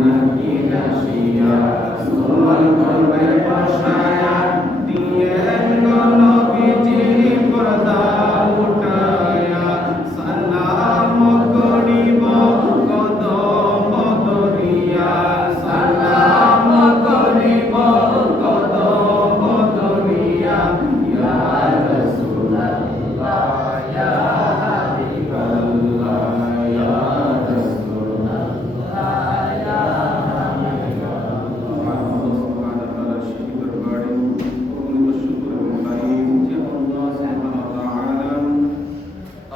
নাকি নাসিয়া সুমন করবে বসায়া দিয়ে নবীজি পর্দা উঠায়া সালাম করিব কদম দরিয়া সালাম করিব কদম দরিয়া ইয়া রাসূলুল্লাহ ইয়া হাবিবাল্লাহ ইয়া রাসূলুল্লাহ ইয়া হাবিবাল্লাহ আল্লাহ সুবহানাহু ওয়া তাআলা শিকর বাড়ি অগণিত শুকর এবং তারিফ যে আল্লাহ সুবহানাহু ওয়া তাআলা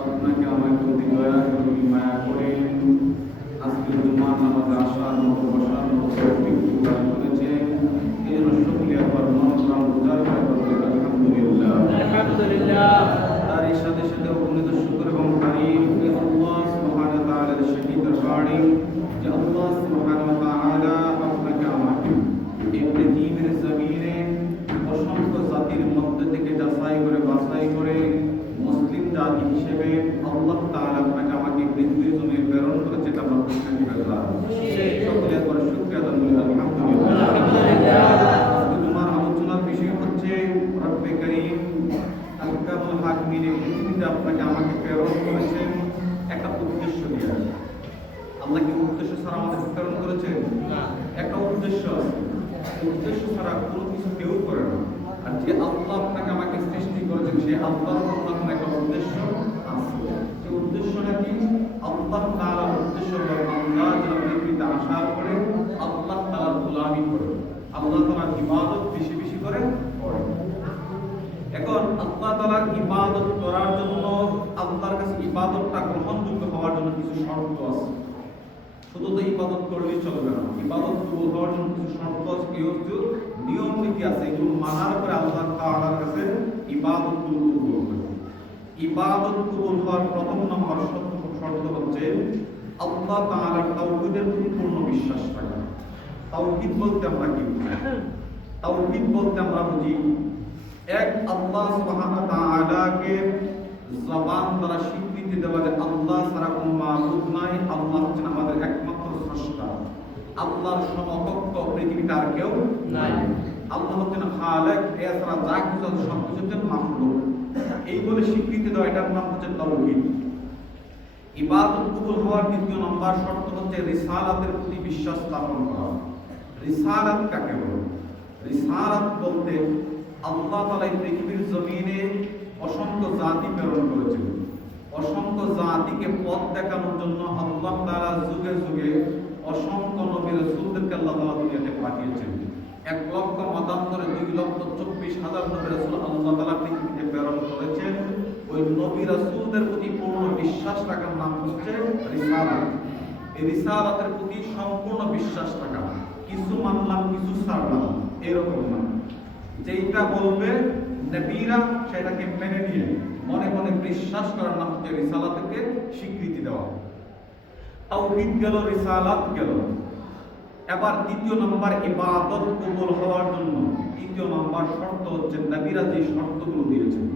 আপনাকে আমাকে অতি দয়া করে মায়া করে আজকের জুমার নামাজে আসার মতো বসার মতো তৌফিক দান করেছেন। এই জন্য শুকরিয়া আবার মন প্রাণ উজাড় করে বলতে আলহামদুলিল্লাহ আলহামদুলিল্লাহ। তার এই সাথে সাথে অগণিত শুকর এবং তারিফ যে আল্লাহ সুবহানাহু ওয়া তাআলার শাহী দরবারে যে আল্লাহ সুবহানাহু ওয়া তাআলা আপনাকে আমাকে এই পৃথিবীর জমিনে অসংখ্য জাতির মধ্যে থেকে যাচাই করে বাছাই করে মুসলিম জাতি হিসেবে আল্লাহ তাআলা আপনাকে আমাকে পৃথিবীর জমিনে প্রেরণ করেছে। এটা আমরা প্রশংসা করলাম, সকলে একবার শুকরিয়া আদায় করি আলহামদুলিল্লাহ আলহামদুলিল্লাহ। আজকে তোমার আলোচনার বিষয় হচ্ছে রব্বে কারীম আহকামুল হাকিমিন পৃথিবীতে আপনাকে আমাকে প্রেরণ করেছেন একটা উদ্দেশ্য দিয়ে। আল্লাহ কি উদ্দেশ্য ছাড়া আমাদের প্রেরণ করেছেন? না, একটা উদ্দেশ্য আছে। উদ্দেশ্য ছাড়া কোনো কিছু কেউ করে না। আর যে আল্লাহ আপনাকে আমাকে সৃষ্টি করেছেন সেই আল্লাহর কোনো একটা উদ্দেশ্য আছে। সেই উদ্দেশ্যটা কি? আল্লাহ তাআলার উদ্দেশ্য হলো বান্দা যেন পৃথিবীতে আসার পরে আল্লাহ তাআলার গোলামি করে, আল্লাহ তাআলার ইবাদত বেশি বেশি করে করে। এখন আল্লাহ তাআলার ইবাদত করার জন্য আল্লাহর কাছে ইবাদতটা গ্রহণযোগ্য হওয়ার জন্য কিছু শর্ত আছে। শুধু তো ইবাদত করলেই চলবে না, ইবাদত কবুল হওয়ার জন্য কিছু শর্ত আছে, কিছু নিয়ম নীতি আছে। এগুলো মানার পরে আল্লাহ তাআলার কাছে ইবাদত কবুল হবে। ইবাদত কবুল হওয়ার প্রথম নম্বর শর্ত হচ্ছে আল্লাহ তাআলার তাওহীদের প্রতি পূর্ণ বিশ্বাস থাকা। তাওহীদ বলতে আমরা কি বুঝি? তাওহীদ বলতে আমরা বুঝি এক আল্লাহ সুবহানাহু ওয়া তাআলাকে জবান দ্বারা স্বীকৃতি দেওয়া যে আল্লাহ ছাড়া কোনো মাবুদ নাই, আল্লাহ হচ্ছেন আমাদের একমাত্র স্রষ্টা, আল্লাহর সমকক্ষ পৃথিবীতে আর কেউ নাই, আল্লাহ হচ্ছেন খালেক, এছাড়া যা কিছু আছে সব কিছু হচ্ছেন মাখলুক। এই বলে স্বীকৃতি দেওয়া, এটার নাম হচ্ছে তাওহীদ। ইবাদত কবুল হওয়ার দ্বিতীয় নম্বর শর্ত হচ্ছে রিসালাতের প্রতি বিশ্বাস স্থাপন করা। রিসালাত কাকে বলে? রিসালাত বলতে আল্লাহ তাআলা এই পৃথিবীর জমিনে অসংখ্য জাতি প্রেরণ করেছেন। অসংখ্য জাতিকে পথ দেখানোর জন্য আল্লাহ তাআলা যুগে যুগে অসংখ্য নবী রাসূলদেরকে আল্লাহ তাআলা দুনিয়াতে পাঠিয়েছেন। 1,24,24,000 নবী রাসূল আল্লাহ তাআলা পৃথিবীতে প্রেরণ করেছেন। ওই নবী রাসূলদের প্রতি পূর্ণ বিশ্বাস রাখার নাম হচ্ছে রিসালাত। এই রিসালাতের প্রতি সম্পূর্ণ বিশ্বাস রাখা, কিছু মানলাম কিছু ছাড়লাম এরকম না। যেটা বলবে নবীরা সেটাকে মেনে নিয়ে মনে মনে বিশ্বাস করার নাম হচ্ছে রিসালাতকে স্বীকৃতি দেওয়া। তাওহীদ গেল, রিসালাত গেল। এবার দ্বিতীয় নম্বর ইবাদত কবুল হওয়ার জন্য তৃতীয় নম্বর শর্ত হচ্ছে নবীরা যে শর্তগুলো দিয়েছেন,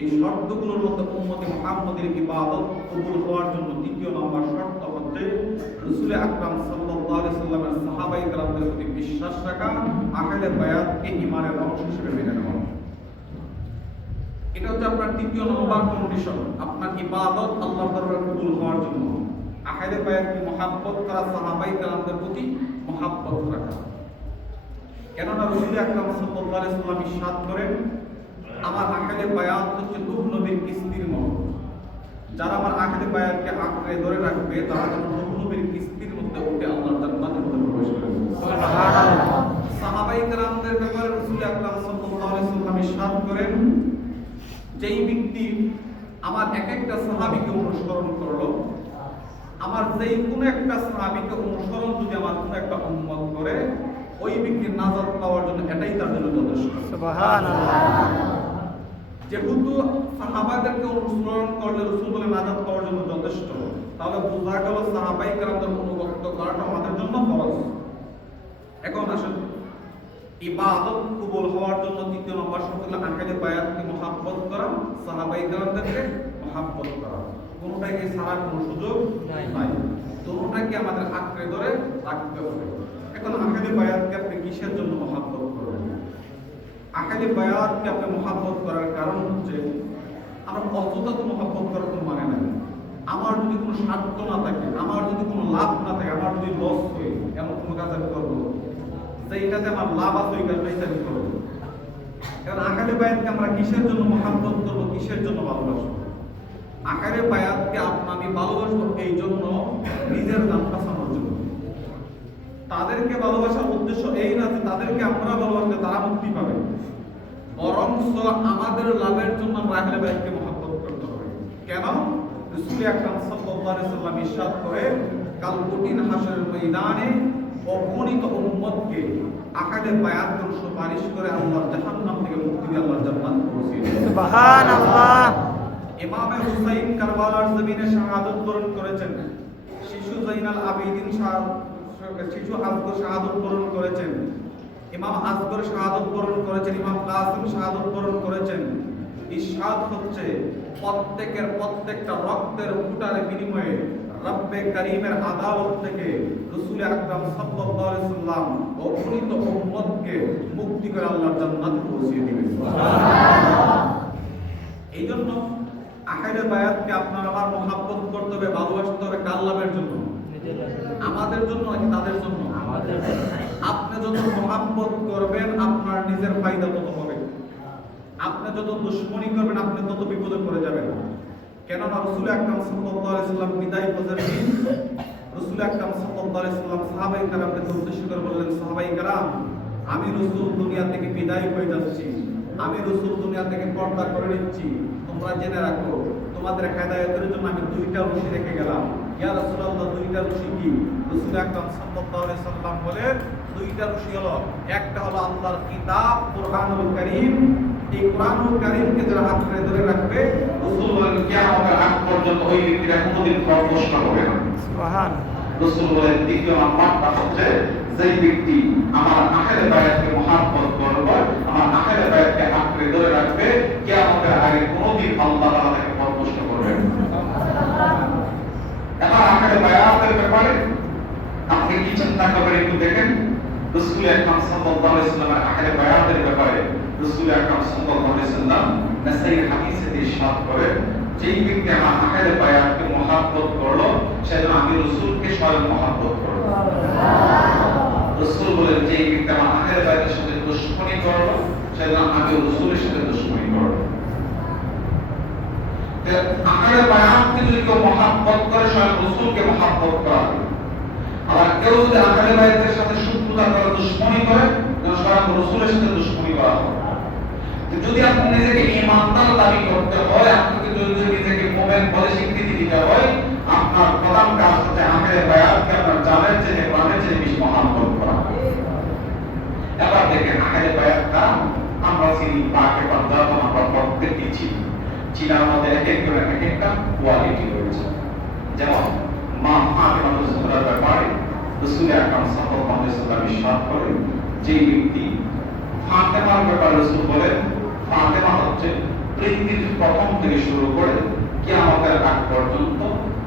এই শর্তগুলোর মধ্যে উম্মতে মুহাম্মদের ইবাদত কবুল হওয়ার জন্য তৃতীয় নম্বর শর্ত হচ্ছে রাসূল আকরাম সাল্লাল্লাহু আলাইহি সাল্লামের সাহাবায়ে কেরামদের প্রতি বিশ্বাস রাখা, আহলে বায়াতকে ঈমানের অংশ হিসেবে মেনে নেওয়া। এটা হচ্ছে আপনার তৃতীয় নম্বর কন্ডিশন আপনার ইবাদত আল্লাহর দরবারে কবুল হওয়ার জন্য। আহলে বায়াতকে মহব্বত করা, সাহাবায়ে কেরামদের প্রতি মহব্বত রাখা। কেননা রাসূল আকরাম সাল্লাল্লাহু আলাইহি সাল্লাম ইরশাদ করেন, আমার আহলে বায়াত হচ্ছে নূহ নবীর কিস্তির মতো। যারা আমার আহলে বায়াতকে আঁকড়ে ধরে রাখবে তারা যেন নূহ নবীর কিস্তির মধ্যে উঠে আল্লাহর জান্নাতের মধ্যে প্রবেশ করবে। সুবহানাল্লাহ। সাহাবায়ে কেরামদের ব্যাপারে রাসূল আকরাম সাল্লাল্লাহু আলাইহি সাল্লাম ইরশাদ করেন, যেই ব্যক্তি আমার এক একটা সাহাবীকে অনুসরণ করলো, আমার যেই কোনো একটা সাহাবীকে অনুসরণ যদি আমার কোনো একটা উম্মত করে, ওই ব্যক্তির নাজাত পাওয়ার জন্য এটাই তার জন্য যথেষ্ট। সুবহানাল্লাহ। যেহেতু সাহাবাদেরকে অনুসরণ করলে রাসূল বলে নাজাত পাওয়ার জন্য যথেষ্ট, তাহলে বোঝা গেল সাহাবায়ে কেরামদের অনুগত করাটা আমাদের জন্য ফরজ। এখন আসুন ইবাদত কবুল হওয়ার জন্য তৃতীয় নম্বর শর্ত হলো আহলে বায়াতকে মহব্বত করা, সাহাবায়ে কেরামদেরকে মহব্বত করা। কোনটাকে ছাড়া কোনো সুযোগ নাই। দুটোটাকে আমাদের আঁকড়ে ধরে রাখতে হবে। এখন আহলে বায়াতকে আপনি কিসের জন্য মহাব্বত করবেন? আহলে বায়াতকে আপনি মহাব্বত করার কারণ হচ্ছে আমরা অযথা তো মহাব্বত করার কোনো মানে নাই। আমার যদি কোনো স্বার্থ না থাকে, আমার যদি কোনো লাভ না থাকে, আমার যদি লস হয়, এমন কোনো কাজ আমি করবো যে এটাতে আমার লাভ আছে ওই কাজটাই আমি করবো। কারণ আহলে বায়াতকে আমরা কিসের জন্য মহাব্বত করবো, কিসের জন্য ভালোবাসবো? আহলে বায়াতকে আমি ভালোবাসবো এই জন্য নিজের নাম বাঁচানোর জন্য। তাদেরকে ভালোবাসার উদ্দেশ্য এই না যে তাদেরকে আমরা ভালোবাসলে তারা মুক্তি পাবে, বরং আমাদের লাভের জন্য আমরা আহলে বায়াতকে মহব্বত করতে হবে। কেন? রাসূল আকরাম সাল্লাল্লাহু আলাইহি ওয়াসাল্লাম ইরশাদ করে, কাল কঠিন হাসরের ময়দানে অগণিত উম্মতকে আহলে বায়াতকে সুপারিশ করে আল্লাহ জাহান্নাম থেকে মুক্তি দিয়ে আল্লাহ জান্নাত পৌঁছিয়ে দেন। সুবহানাল্লাহ। ইমামে হুসাইন কারবালার জমিনে শাহাদাত বরণ করেছেন। শিশু জাইনাল আবেদিন শিশু আসগর শাহাদাত বরণ করেছেন। ইমাম আসগর শাহাদাত বরণ করেছেন। ইমাম কাসিম শাহাদাত বরণ করেছেন। ইরশাদ হচ্ছে প্রত্যেকটা রক্তের ফোঁটার বিনিময়ে রব্বে কারীমের আদালত থেকে রাসূল আকরাম সাল্লাল্লাহু আলাইহি ওয়াসাল্লাম অগণিত উম্মতকে মুক্তি করে আল্লাহর জান্নাতে পৌঁছিয়ে দিবেন। সুবহানাল্লাহ। এইজন্য আহলে বায়াতকে আপনার আমার মহব্বত করতে হবে, ভালোবাসতে হবে কার লাভের জন্য? আমাদের জন্য নাকি তাদের জন্য? আপনি যত মহব্বত করবেন আপনার নিজের ফায়দা তত হবে। আপনি যত দুশমনি করবেন আপনি তত বিপদে পড়ে যাবেন। কেননা রাসূল আকরাম সাল্লাল্লাহু আলাইহি ওয়াসাল্লাম বিদায় হজের দিন রাসূল আকরাম সাল্লাল্লাহু আলাইহি ওয়াসাল্লাম সাহাবায়ে কেরামকে উদ্দেশ্য করে বললেন, সাহাবায়ে কেরাম, আমি রাসূল দুনিয়া থেকে বিদায় হয়ে যাচ্ছি, আমি রাসূল দুনিয়া থেকে পর্দা করে নিচ্ছি, তোমরা জেনে রাখো তোমাদের হেদায়েতের জন্য আমি দুইটা রশি রেখে গেলাম। ইয়া রাসূলুল্লাহ, দুইটা রশি কি? রাসূল আকরাম সাল্লাল্লাহু আলাইহি ওয়াসাল্লাম বলেন, দুইটা রশি হলো, একটা হলো আল্লাহর কিতাব কুরআনুল কারীম। এই কুরআনুল কারীমকে যারা আঁকড়ে ধরে রাখবে রাসূল বলেন কিয়ামতের আগ পর্যন্ত ওই ব্যক্তিরা কোনোদিন প্রশ্ন হবে না। সুবহানাল্লাহ। রাসূল বলেন দ্বিতীয় নাম্বারটা হচ্ছে যেই ব্যক্তি আমার আহলে বায়াতকে মহব্বত করবে, আমার আহলে বায়াতকে আঁকড়ে ধরে রাখবে, কিয়ামতের আগে কোনোদিন আল্লাহ তাআলা তাকে প্রশ্ন করবে না। এবার আহলে বায়াতের ব্যাপারে আপনি কি চিন্তা করবেন একটু দেখেন। রাসূল আকরাম সাল্লাল্লাহু আলাইহি ওয়াসাল্লামের আহলে বায়াতের ব্যাপারে রাসূল আকরাম সাল্লাল্লাহু আলাইহি ওয়াসাল্লাম নাসাঈর হাদিসে ইরশাদ করেন, যেই ব্যক্তি আমার আহলে বায়াতকে মহব্বত করলো সে যেন আমি রাসূলকে স্বয়ং মহব্বত করব। রাসূল বলেন, যেই ব্যক্তি আমার আহলে বায়াতের সাথে দুশমনি করলো সে যেন আমি রাসূলের সাথে দুশমনি করব। তো আহলে বায়াতকে যদি কেউ মহব্বত করে স্বয়ং রাসূলকে মহব্বত করা, আর কেউ যদি আহলে বায়াতের সাথে শত্রুতা করে দুশমনি করে স্বয়ং রাসূলের সাথে দুশমনি করা হবে। যদি আপনি নিজেকে ঈমানদার দাবি করতে হয়, আপনাকে যদি নিজেকে মুমিন বলে স্বীকৃতি দিতে হয়, আপনার প্রধান কাজ হচ্ছে আহলে বায়াতকে আপনার জানের চেয়ে প্রাণের চেয়ে বেশি মহব্বত করা। এবার দেখেন আহলে বায়াত কারা? আমরা চিনি পাকে পাঞ্জাব, আমরা প্রত্যেকটি চিনি। চিনার মধ্যে এক এক করে এক একটা কোয়ালিটি রয়েছে। যেমন মা ফাতেমা রাদিয়াল্লাহু ব্যাপারে রাসূল আকরাম সাল্লাল্লাহু আলাইহি ওয়াসাল্লাম ইরশাদ করেন, যে ব্যক্তি ফাতেমার ব্যাপারে রাসূল বলেন, ফাতেমা হচ্ছে পৃথিবীর প্রথম থেকে শুরু করে কিয়ামতের আগ পর্যন্ত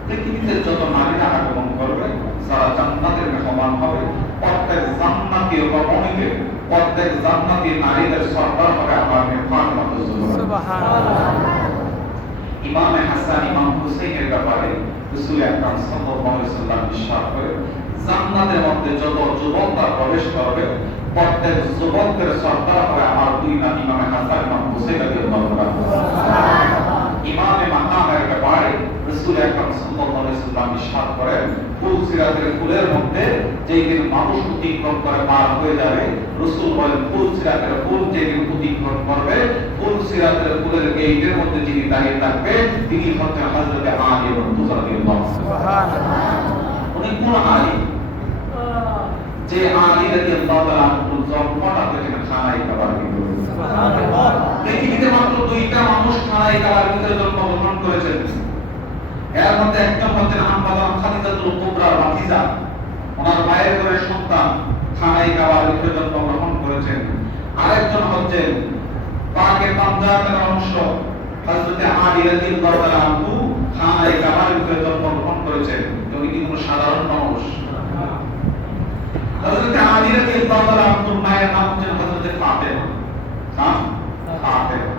পৃথিবীতে যত নারীরা আগমন করবে যারা জান্নাতের মেহমান হবে, প্রত্যেক জান্নাতি রমণীকে, প্রত্যেক জান্নাতি নারীদের সরদার হবে আমার ফাতেমা রাদিয়াল্লাহু। সুবহানাল্লাহ। ইমামে হাসান ইমাম হুসাইনের ব্যাপারে রাসূল আকরাম সাল্লাল্লাহু আলাইহি ওয়াসাল্লাম ইরশাদ করেন, জান্নাতের মধ্যে যত যুবকরা প্রবেশ করবে প্রত্যেক যুবকের সরদার হবে আমার দুই নাতি ইমামে হাসান ইমাম হুসাইন রাদিয়াল্লাহু তাআলা। ইমামে মাকামের ব্যাপারে রাসূল আকরাম সাল্লাল্লাহু আলাইহি ওয়াসাল্লাম ইরশাদ করেন, ফুল সিরাতের ফুলের মধ্যে যেই দিন মানুষ অতিক্রম করে পার হয়ে যাবে, রাসূল বলেন ফুল সিরাতের ফুল যেদিন অতিক্রম করবে, ফুল সিরাতের ফুলের গেটের মধ্যে যিনি দাঁড়িয়ে থাকবে তিনি হচ্ছেন হযরত আলী রাদিয়াল্লাহু তাআলা। সুবহানাল্লাহ। উনি কোন আলী? যে আলী রাদিয়াল্লাহু তাআলা জন্মটা থেকে খানায় কাবার ভিতরে। সুবহানাল্লাহ। পৃথিবীতে মাত্র দুইটা মানুষ খানায় কাবার ভিতরে জন্মগ্রহণ করেছেন। এর মধ্যে একজন হচ্ছেন আম্মা খাদিজাতুল কুবরার ভাতিজা, ওনার মায়ের ঘরের সন্তান খানায় কাবার ভিতরে জন্মগ্রহণ করেছেন। আরেকজন হচ্ছেন পাকে পাঞ্জাবের অংশ হযরত আলী রাদিয়াল্লাহু তাআলা খানায় কাবার ভিতরে জন্মগ্রহণ করেছেন। উনি কি কোনো সাধারণ মানুষ? হযরত আলী রাদিয়াল্লাহু তাআলা আনহুর মায়ের নাম হচ্ছে হযরত ফাতেমা। ফাতেমা।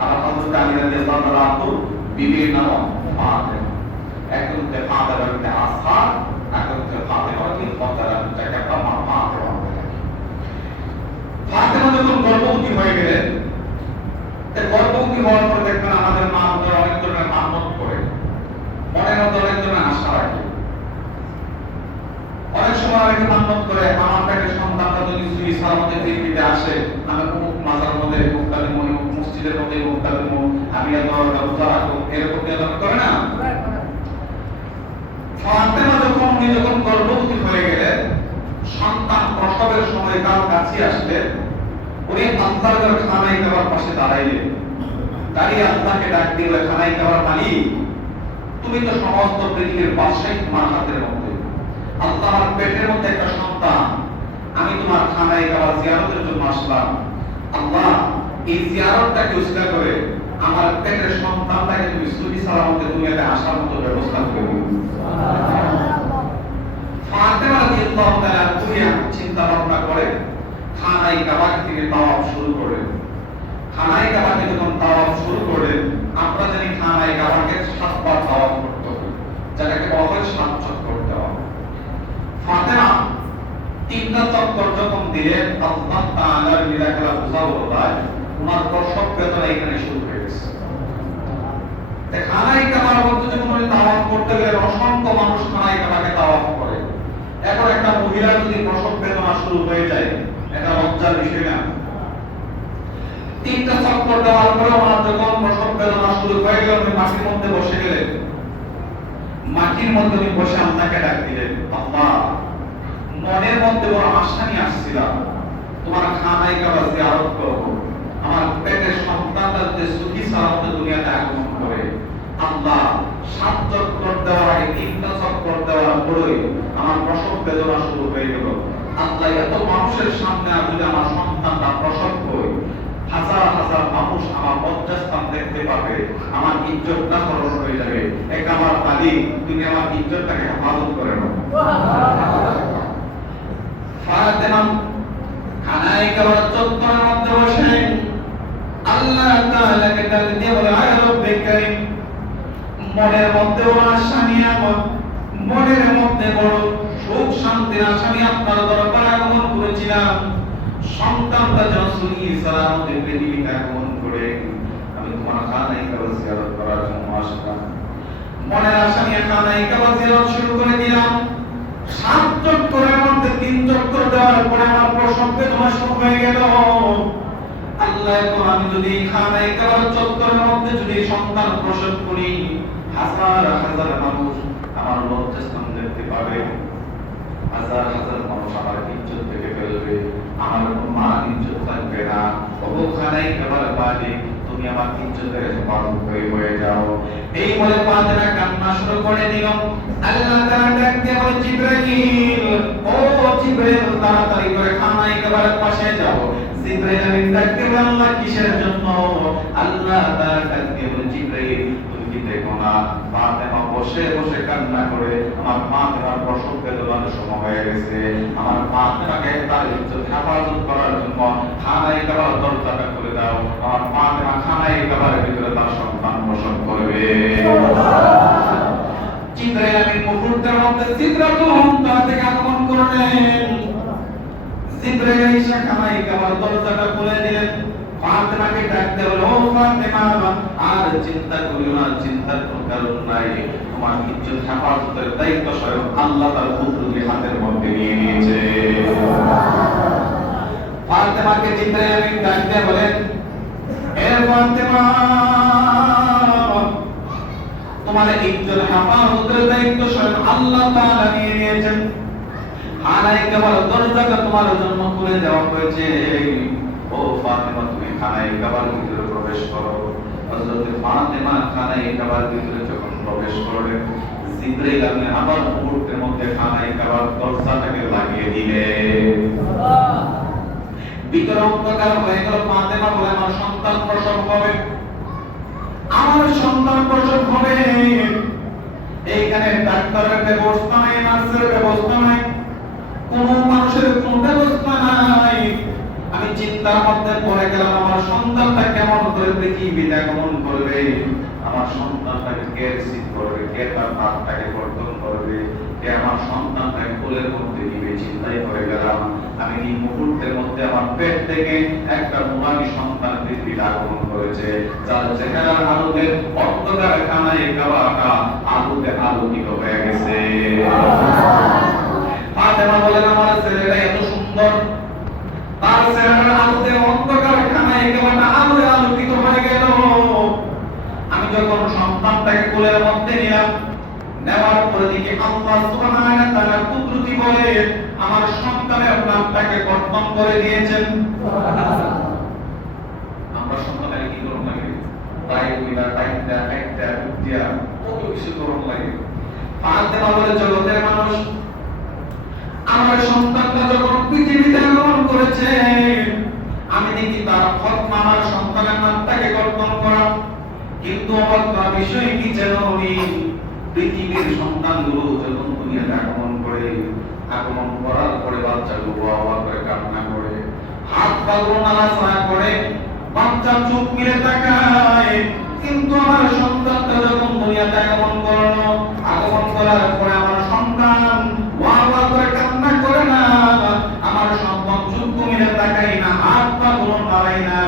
আর হযরত আলী রাদিয়াল্লাহু তাআলা আনহুর বিবির নাম ফাতেমা। একজন হচ্ছে ফাতেমা বিনতে আসফার, একজন হচ্ছে ফাতেমা বিনতে ফাতেমা, যাকে আমরা মা ফাতেমা বলে থাকি। ফাতেমা যখন গর্ভবতী হয়ে গেলেন, গর্ভবতী হওয়ার পর দেখবেন আমাদের মা অনেক ধরনের মানত করে, মনের মধ্যে অনেক ধরনের আশা রাখে। অনেক সময় অনেকে মানত করে আমার পেটের সন্তানটা যদি সুই সালামতে পৃথিবীতে আসে, আমি অমুক মাজার মধ্যে মুক্তা দিব, অমুক মসজিদের মধ্যে মুক্তা দিব, আমি এত রোজা রাখবো, এরকম দিয়ে করে না। ফাতেমা যখন গর্ভবতী হয়ে গেলেন, সন্তান প্রসবের সময় তার কাছে আসলে উনি আল্লাহর খানায় কাবার পাশে দাঁড়াইলেন, দাঁড়িয়ে আল্লাহকে ডাক দিয়ে খানায় কাবার মালিক, তুমি তো সমস্ত পৃথিবীর বাদশাহী তোমার হাতের মধ্যে, আল্লাহ আমার পেটের মধ্যে একটা সন্তান, আমি তোমার খানায় কাবার জিয়ারতের জন্য আসলাম, আল্লাহ এই জিয়ারতটাকে উসিলা করে আমার পেটের সন্তানটাকে তুমি সুবি সালামতে দুনিয়াতে আসার মতো ব্যবস্থা করে দিও। ফাতেমা রাদিয়াল্লাহু তাআলা দুনিয়া চিন্তা ভাবনা করে খানায় কাবাকে থেকে তাওয়াফ শুরু করেন। খানায় কাবাকে যখন তাওয়াফ শুরু করেন, আমরা জানি খানায় কাবাকে 7 বার তাওয়াফ করতে হবে, যেটাকে বলা হয় 7 চক্কর দেওয়া। ফাতেমা 3টা চক্কর যখন দিলেন, আল্লাহ তাআলার লীলা খেলা বোঝা যায়, ওনার প্রসব বেদনা এখানে শুরু হয়ে গেছে। খানায় কাবার মধ্যে যখন উনি তাওয়াফ করতে গেলেন, অসংখ্য মানুষ খানায় কাবাকে তাওয়াফ করে। এখন একটা মহিলা যদি প্রসব বেদনা শুরু হয়ে যায়, এটা লজ্জার বিষয় না। 3টা চক্কর দেওয়ার পরে ওনার যখন প্রসব বেদনা শুরু হয়ে গেল, উনি মাটির মধ্যে বসে গেলেন। মাটির মধ্যে উনি বসে আল্লাহকে ডাক দিলেন, আল্লাহ মনের মধ্যে বড় আশা নিয়ে আসছিলাম তোমার খানায় কাবা জিয়ারত করব, আমার পেটের সন্তানটা যে সুখী সালামতে দুনিয়াতে আগমন করে। আল্লাহ 7 চক্কর দেওয়ার আগে 3টা চক্কর দেওয়ার পরেই আমার প্রসব বেদনা শুরু হয়ে গেল। আল্লাহ এত মানুষের সামনে যদি আমার সন্তানটা প্রসব হয়, হাজার হাজার মানুষ আমার লজ্জাস্থান দেখতে পাবে, আমার ইজ্জতটা খরচ হয়ে যাবে। এক আমার মালিক, তুমি আমার ইজ্জতটাকে হেফাজত করে নাও। ফাতেমা খানায় কাবার চত্বরের মধ্যে বসে আল্লাহ তাআলাকে ডাক দিয়ে বলে, আয় রব্বে কারীম, মনের মধ্যে বড় আশা নিয়ে, মনের মধ্যে বড় সুখ শান্তির আশা নিয়ে আপনার দরবারে আগমন করেছিলাম, সন্তানটা যেন সুখী সালামতে পৃথিবীতে আগমন করে আমি তোমার খানায় কাবা জিয়ারত করার জন্য আসলাম। মনের আশা নিয়ে খানায় কাবা জিয়ারত শুরু করে দিলাম। 7 চক্করের মধ্যে 3 চক্কর দেওয়ার পরে আমার প্রসব বেদনা শুরু হয়ে গেল। আল্লাহ এখন আমি যদি খানায় কাবার চত্বরের মধ্যে যদি সন্তান প্রসব করি, হাজার হাজার মানুষ আমার লজ্জাস্থান দেখতে পাবে, হাজার হাজার মানুষ আমার ইজ্জত থেকে ফেলবে, আমার মা ইজ্জত থাকবে না। ওগো খানায় কাবার মালিক, তুমি আমার ইজ্জতের হেফাজত হয়ে যাও। এই বলে ফাতেমা কান্না শুরু করে দিল। আল্লাহ তাআলা ডাক দিয়ে বলে, জিবরাইল, ও জিবরাইল, তাড়াতাড়ি করে খানায় কাবার পাশে যাও। জিবরাইল আমিন ডাক দিয়ে বলে, আল্লাহ কিসের জন্য? আল্লাহ তাআলা ডাক দিয়ে বলে, জিবরাইল তুমি কি দেখো না ফাতেমা বসে বসে কান্না করে আমার ফাতেমার প্রসব বেদনার সময় হয়ে গেছে, আমার ফাতেমাকে তার ইজ্জত হেফাজত করার জন্য খানায় কাবার দরজাটা খুলে দাও, আমার ফাতেমা খানায় কাবারের ভিতরে তার সন্তান প্রসব করবে। জিবরাইল আমিন মুহূর্তের মধ্যে সিদরাতুল মুনতাহা থেকে আগমন করলেন। জিবরাইল এসে খানায় কাবার দরজাটা খুলে দিলেন। ফাতেমাকে ডাক দিয়ে বলল, ও ফাতেমা, আর চিন্তা করিও না, চিন্তার কোনো কারণ নাই, তোমার ইজ্জত হেফাজতের দায়িত্ব স্বয়ং আল্লাহ তার পুত্রকে হাতের মধ্যে নিয়ে নিয়েছে। ফাতেমাকে জিবরাইল আমিন ডাক দিয়ে বলেন, এ ফাতেমা, তোমার ইজ্জত হেফাজতের দায়িত্ব স্বয়ং আল্লাহ তাআলা নিয়ে নিয়েছেন। খানায় কাবার দরজাটা তোমার জন্য খুলে দেওয়া হয়েছে। ও ফাতেমা, তুমি খানায় কাবার ভিতরে প্রবেশ করো। হযরত ফাতেমা খানায় কাবার ভিতরে যখন প্রবেশ করলেন, জিবরাইল আমিন আবার মুহূর্তের মধ্যে খানায় কাবার দরজাটাকে লাগিয়ে দিলেন। ভিতরে অন্ধকার হয়ে গেল। ফাতেমা বলে, আমার সন্তান প্রসব হবে, আমার সন্তান প্রসব হবে। এইখানে ডাক্তারের ব্যবস্থা নাই, নার্সের ব্যবস্থা নাই, কোনো মানুষের কোনো ব্যবস্থা নাই। আমি চিন্তার মধ্যে পড়ে গেলাম, আমার সন্তানটা কেমন করে পৃথিবীতে আগমন করবে, আমার সন্তানটাকে কে রিসিভ করবে, কে তার হাতটাকে বর্ধন করবে, কে আমার সন্তানটাকে কোলের মধ্যে নিবে, চিন্তাই করে গেলাম। আমি এই মুহূর্তের মধ্যে আমার পেট থেকে একটা নুরানি সন্তান পৃথিবীতে আগমন করেছে, যার চেহারার আলোতে অন্ধকার খানায় কাবাটা আলোতে আলোকিত হয়ে গেছে। ফাতেমা বলেন, আমার ছেলেটা এত সুন্দর, তার চেহারার আলোতে অন্ধকার খানায় কাবাটা আলোয় আলোকিত হয়ে গেল। আমি যখন সন্তানটাকে কোলের মধ্যে নিলাম, নেওয়ার পরে দেখি আল্লাহ সুবহানাহু ওয়া তাআলা কুদরতি বলে আমার সন্তানের নামটাকে কর্তন করে দিয়েছেন। আমরা সন্তানের কি করব লাগে, তাই উইলা তাইটা একটা বুদ্ধিয়া কত কিছু করব লাগে। ফাতেমা বলে, জগতের মানুষ, আমার সন্তানটা যখন পৃথিবীতে আগমন করেছে, আমি দেখি তার খতমা আমার সন্তানের নামটাকে কর্তন করা। কিন্তু অবাক বিষয় কি জানি, পৃথিবীর সন্তানগুলো যখন দুনিয়াতে আগমন করে, আগমন করার পরে বাচ্চাগুলো অবাক করে কান্না করে, হাত পাগুলো নাড়াচাড়া করে, বাচ্চা চোখ মেলে তাকায়। কিন্তু আমার সন্তানটা যখন দুনিয়াতে আগমন করলো, আগমন করার পরে আমার সন্তান ওয়া করে কান্না করে না, আমার সন্তান চোখ মেলে তাকায় না, হাত পাগুলো নাড়ায় না,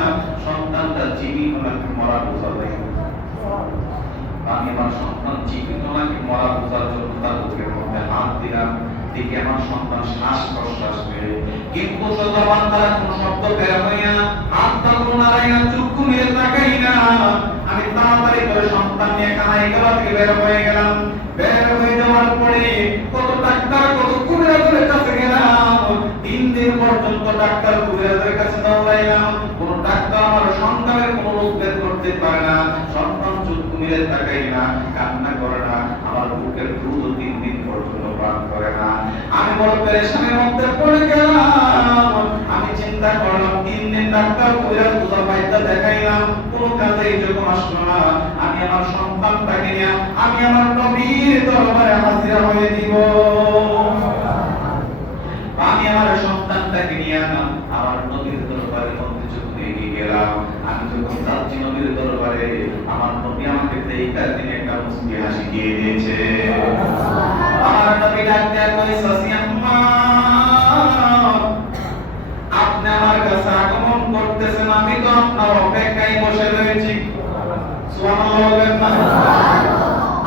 সন্তানটা জীবিত নাকি মরা বোঝা যায়। আমি আমার সন্তান জীবিত নাকি মরা বোঝার জন্য তার বুকের মধ্যে হাত দিলাম, দেখি আমার সন্তান শ্বাস প্রশ্বাস নেয়, কিন্তু যতবার তারা কোনো শব্দ বের হয় না, হাত পাগুলো নাড়ায় না, চক্ষু মেলে তাকাই না। আমি তাড়াতাড়ি করে সন্তান নিয়ে কানাই গলা থেকে বের হয়ে গেলাম। বের হয়ে যাওয়ার পরে কত ডাক্তার, কত কুবিরাজের কাছে গেলাম, 3 দিন পর্যন্ত ডাক্তার কুবিরাজের কাছে দৌড়াইলাম। কোন ডাক্তার আমার সন্তানের কোনো রোগ বের করতে পারে না। সন্তান চক্ষু মেলে তাকাই না, কান্না করে না, আমার বুকের দুধ 3 দিন পর্যন্ত পান করে না। আমি বড় পেরেশানির মধ্যে পড়ে গেলাম। আমি চিন্তা করলাম, 3 দিন ডাক্তার কুবিরাজ দুধা পাইতা দেখাইলাম, কোনো কাজেই যখন আসলো না, আমি আমার সন্তানটাকে নিয়ে আমি আমার নবীর দরবারে হাজিরা হয়ে দিব। আমি আমার সন্তানটাকে নিয়ে আমার নবীর দরবারে মধ্যে যখন এগিয়ে গেলাম, আমি যখন যাচ্ছি নবীর দরবারে, আমার নবী আমাকে দেখার দিনে একটা মুস্কি হাসি দিয়ে দিয়েছে। আমার নবী ডাকতে কইছে, আম্মা, আপনি আমার কাছে আগমন করতেছেন, আমি তো আপনার অপেক্ষায় বসে রয়েছি। সুবহানাল্লাহ বলবেন না?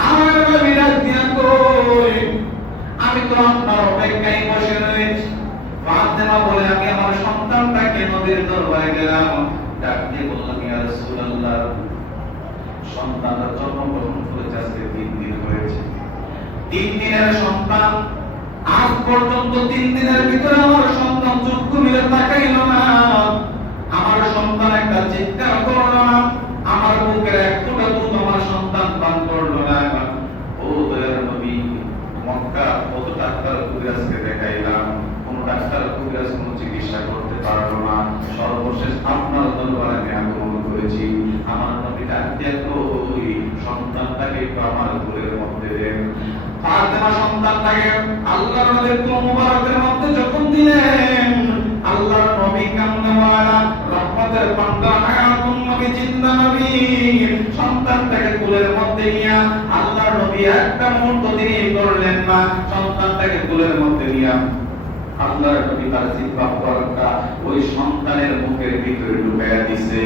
আমার নবী ডাকতে কই, আমি তো আপনার অপেক্ষায় বসে রয়েছি। ফাতেমা বলে, আমি আমার সন্তানটাকে নবীর দরবারে গেলাম, ডাকতে বললাম, ইয়া রাসূলুল্লাহ, সন্তানটা জন্মগ্রহণ করেছে আজকে 3 দিন হয়েছে। 3 দিনের সন্তান, আজ পর্যন্ত 3 দিনের ভিতরে আমার সন্তান চক্ষু মেলে তাকাইল না, আমার সন্তান একটা চিৎকার করলো না, আমার বুকের এক ফোঁটা দুধ আমার সন্তান পান করলো না। ও দয়ার নবী, মক্কা কত ডাক্তার কুবিরাজকে দেখাইলাম, কোন ডাক্তার কুবিরাজ কোনো চিকিৎসা করতে পারলো না, সর্বশেষ আপনার দরবারে আমি আগমন করেছি। আমার নবী ডাকতে কই, সন্তানটাকে একটু আমার কোলের মধ্যে দেন। ফাতেমা সন্তানটাকে আল্লাহর নবীর কোল মুবারকের মধ্যে যখন দিলেন, আল্লাহর নবী কামনেওয়ালা রহমতের পান্ডা হায়াতুন নবী, জিন্দা নবী, সন্তানটাকে কোলের মধ্যে নিয়ে আল্লাহর নবী একটা মুহূর্ত দেরি করলেন না, সন্তানটাকে কোলের মধ্যে নিয়ে আল্লাহর নবী তার জিহ্বা মুবারকটা ওই সন্তানের মুখের ভিতরে ঢুকাইয়া দিয়েছে।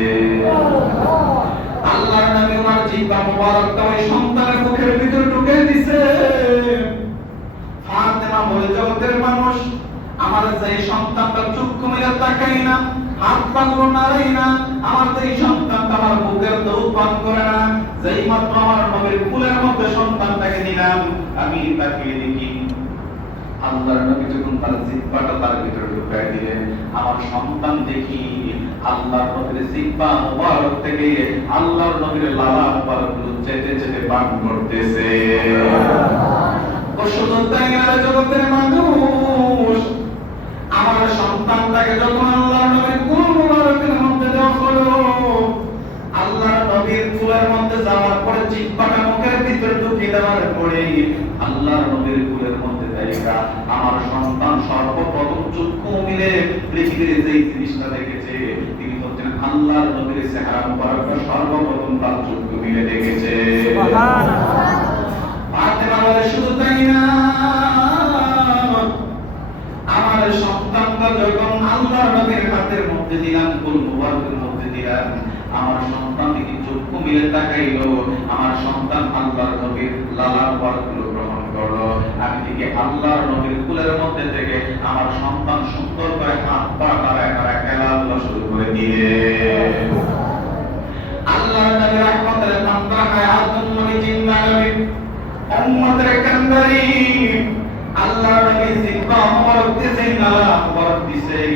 আল্লাহর নবী ওনার জিহ্বা মুবারকটা ওই সন্তানের মুখের ভিতরে ঢুকিয়ে দিয়েছে। ফাতেমা বলে, জগতের মানুষ, আমার যেই সন্তানটা চক্ষু মেলে তাকাই না, হাত পাগুলো নাড়াই না, আমার যেই সন্তানটা আমার বুকের দুধ পান করে না, যেই মাত্র আমার নবীর কোলের মধ্যে সন্তানটাকে নিলাম, আমি তাকিয়ে দেখি আল্লাহর নবী যখন তার জিহ্বাটা তার ভিতরে ঢুকাই দিলেন, আমার সন্তান দেখি আল্লাহর নবীর জিহ্বা মুবারক থেকে আল্লাহর নবীর লালা মুবারকগুলো চেটে চেটে পান করতেছে। ও শুধু তাই না, জগতের মানুষ, আমার সন্তানটাকে যখন আল্লাহর নবীর কোল মুবারকের মধ্যে দেওয়া হলো, আল্লাহর নবীর কোলের মধ্যে যাওয়ার পরে জিহ্বাটা মুখের ভিতরে ঢুকিয়ে দেওয়ার পরে সর্বপ্রথম চক্ষু মিলে পৃথিবীর যেই জিনিসটা দেখেছে তিনি হচ্ছেন আল্লাহর নবীর চেহারা মুবারক সর্বপ্রথম তার চক্ষু মিলে দেখেছে। ফাতেমা বলে শুধু তাই না, আমার সন্তানটা যখন আল্লাহর নবীর হাতের মধ্যে দিলাম, কুল মুবারকের মধ্যে দিলাম, আমার সন্তান দিকে চক্ষু মিলে তাকাইলো, আমার সন্তান আল্লাহর নবীর লালার মুবারকগুলো গ্রহণ করলো। আমি দিকে আল্লাহর নবীর কুলের মধ্যে থেকে আমার সন্তান সুন্দর করে হাত পা নাড়ায় নাড়ায় খেলাধুলা শুরু করে দিয়ে আল্লাহর নবী রহমতের মাত্রা হায়াতুন নবী জিন্দা নবী উম্মতের কান্দারি আল্লাহর নবী জিন্দা মুবারক দিয়েছেন, লালা মুবারক দিয়েছেন।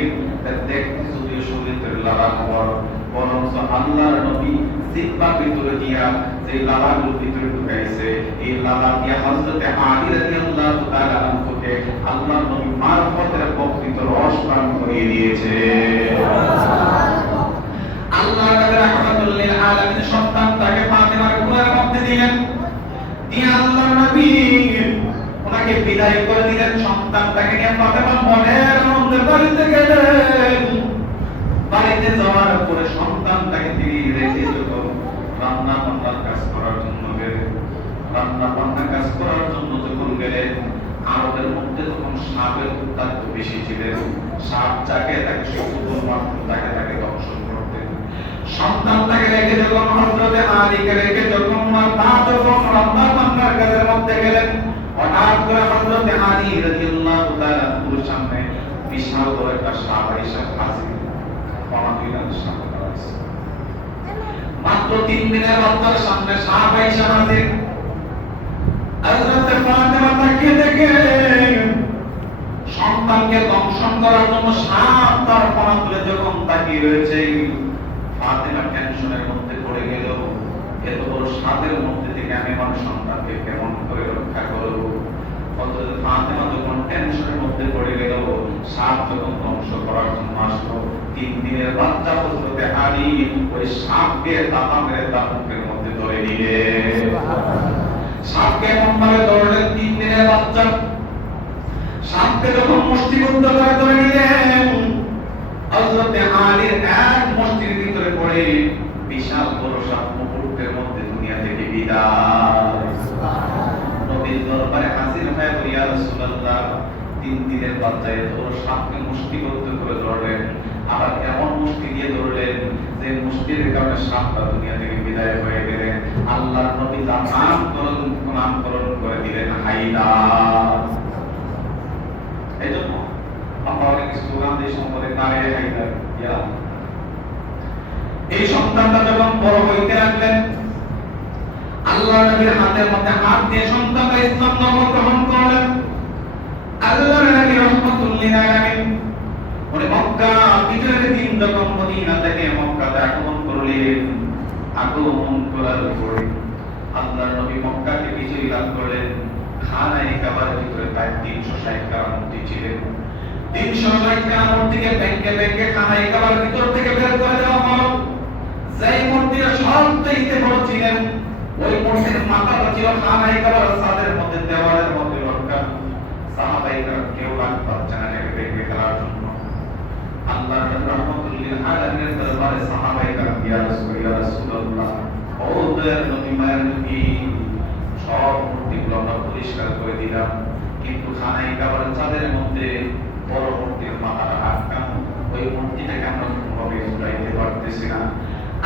দেখতে যদিও শরীরের লালা মুবারক, বরং আল্লাহর নবী জিব্বা ভিতরে দিয়া যে লালাগুলো ভিতরে ঢুকাইছে, এই লালা দিয়া হযরতে আলী রাদিয়াল্লাহু তাআলা আনহুকে আল্লাহর নবী মারফতের প্রকৃত রস পান করিয়ে দিয়েছে। আল্লাহর নবী রাহমাতুল লিল আলামিন সন্তানটাকে ফাতেমার কোলের মধ্যে দিলেন, দিয়ে আল্লাহর নবী ওনাকে বিদায় করে দিলেন। সন্তানটাকে নিয়ে ফাতেমা মনের মধ্যে বাড়িতে গেলেন। বাড়িতে যাওয়ার পরে সন্তানটাকে তিনি রেখে যখন রান্না বান্নার কাজ করার জন্য গেলেন, রান্না বান্নার কাজ করার জন্য যখন গেলেন, আরবের মধ্যে তখন সাপের উত্তাপ বেশি ছিলেন। সাপ যাকে তাকে শুধুমাত্র তাকে তাকে দংশন করতেন। সন্তানটাকে রেখে যখন হযরতে আলীকে রেখে যখন মা যখন রান্না বান্নার কাজের মধ্যে গেলেন, হঠাৎ করে হযরতে আলী রাদিয়াল্লাহু তাআলা পুরো সামনে বিশাল বড় একটা সাপ এসে হাজির। মাত্র 3 দিনের বাচ্চার সামনে সাপ এসে হাজির। হযরতে ফাতেমা তাকিয়ে দেখে সন্তানকে দংশন করার জন্য সাপ তার পা তুলে যখন তাকিয়ে রয়েছে, ফাতেমা টেনশনের মধ্যে পড়ে গেল। এত বড় সাপের মধ্যে থেকে আমি আমার সন্তানকে কেমন করে রক্ষা করব? হযরতে ফাতেমা যখন টেনশনের মধ্যে পড়ে গেল, সাপ যখন ধ্বংস করার জন্য আসলো, 3 দিনের বাচ্চা হযরতে আলী ওই সাপকে দাঁতা মেরে তার মুখের মধ্যে ধরে নিলে। সাপকে এমন ভাবে ধরলেন, 3 দিনের বাচ্চা সাপকে যখন মুষ্টিবদ্ধ করে ধরে নিলেন, হযরতে আলীর এক মুষ্টির ভিতরে পড়ে বিশাল বড় সাপ মুহূর্তের মধ্যে দুনিয়া থেকে বিদায়। নবীর দরবারে হাজির হয়ে বলি, ইয়া রাসূলুল্লাহ, 3 দিনের বাচ্চা এত বড় সাপকে মুষ্টিবদ্ধ করে ধরলেন, আবার এমন মুষ্টি দিয়ে ধরলেন যে মুষ্টির কারণে সাপটা দুনিয়া থেকে বিদায় হয়ে গেলেন। আল্লাহর নবী তার নামকরণ করে দিলেন হায়দার। এইজন্য আমরা অনেক স্লোগান দিয়ে সম্পর্কে নারে হায়দার ইয়া। এই সন্তানটা যখন বড় হইতে লাগলেন, আল্লাহর নবীর হাতের মধ্যে হাত দিয়ে সন্তানটা ইসলাম ধর্ম গ্রহণ করলেন। আল্লাহর নবী রাহমাতুল লিল আলামিন উনি মক্কা বিজয়ের দিন যখন মদিনা থেকে মক্কাতে আগমন করলেন, আগমন করার পরে আল্লাহর নবী মক্কাকে বিজয় লাভ করলেন। খানায়ে কাবার ভিতরে প্রায় 360টা মূর্তি ছিলেন। 360টা মূর্তিকে ভেঙে খানায়ে কাবার ভিতর থেকে বের করে দেওয়া হলো। যেই মূর্তিটা সবচেয়ে বড় ছিলেন, ওই মূর্তির মাথাটা ছিল খানায়ে কাবার ছাদের মধ্যে, দেওয়ালের মধ্যে লটকানো। সাহাবাইরা কেউ লাগতে পারছে না এটাকে ভেঙে ফেলার জন্য। আল্লাহর নবী রাহমাতুল লিল আলামিনের দরবারে সাহাবাইরা ইয়া রাসূলুল্লাহ, ও দয়ার নবী, মায়ের নবী, সব মূর্তিগুলো আমরা পরিষ্কার করে দিলাম, কিন্তু খানায়ে কাবার ছাদের মধ্যে বড় মূর্তির মাথাটা আটকানো, ওই মূর্তিটাকে আমরা কোনোভাবে উঠাইতে পারতেছি না।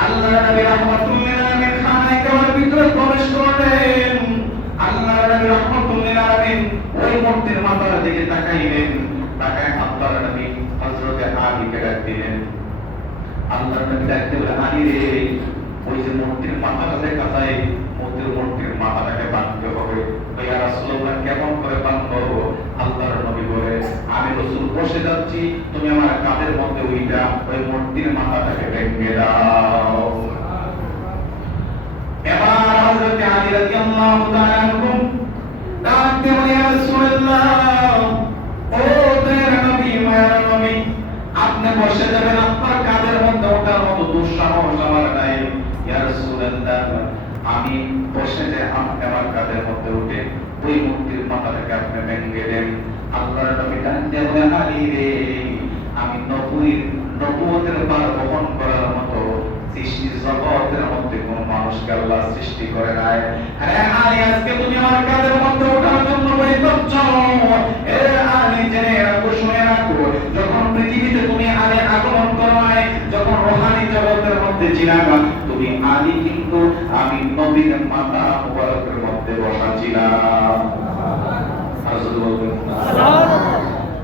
আল্লাহর নবী রাহমাতুল লিল আলামিন খানায়ে কাবার ভিতরে প্রবেশ করলেন। আল্লাহর নবী রাহমাতুল লিল আলামিন ওই মূর্তির মাথার দিকে তাকাইলেন। তাকায় আল্লাহর নবী হযরতে আলীকে ডাক দিলেন। আল্লাহর নবী ডাকতে বলে, আলী রে, ওই যে মূর্তির মাথাটা দেখা যায়, মূর্তির মাথাটাকে বাঁধতে হবে। ইয়া রাসূলুল্লাহ, কেমন করে বাঁধবো? আল্লাহর নবী বলে, আমি রাসূল বসে যাচ্ছি, তুমি আমার কাঁধের মধ্যে উইটা ওই মূর্তির মাথাটাকে ভেঙে দাও। এবার হযরতে আলী রাদিয়াল্লাহু তাআলা আনহু ডাকতে বলে, ইয়া রাসূলুল্লাহ, ও দয়ার নবী, মায়ার নবী, আপনি বসে যাবেন, আপনার কাঁধের মধ্যে ওঠার মতো দুঃসাহস আমার নাই। ইয়া রাসূলুল্লাহ, আমি বসে যে আপনি আমার কাঁধের মধ্যে উঠে ওই মূর্তির মাথাটাকে আপনি ভেঙে দেন। আল্লাহর নবী ডাক দিয়ে বলেন, আলী রে, আমি নবুয়তের ভার বহন করার মতো সৃষ্টি জগতের মধ্যে কোন মানুষকে আল্লাহ সৃষ্টি করে নাই। আরে আলী, আজকে তুমি আমার কাঁধের মধ্যে ওঠার জন্য বই করছো। এ আলী, জেনে রাখো, শুনে রাখো, যখন পৃথিবীতে তুমি আলী আগমন করো নাই, যখন রোহানি জগতের মধ্যে ছিলাম, তুমি আলী কিন্তু আমি নবীর মাথা মুবারকের মধ্যে বসা ছিলাম। রাসূল বললেন,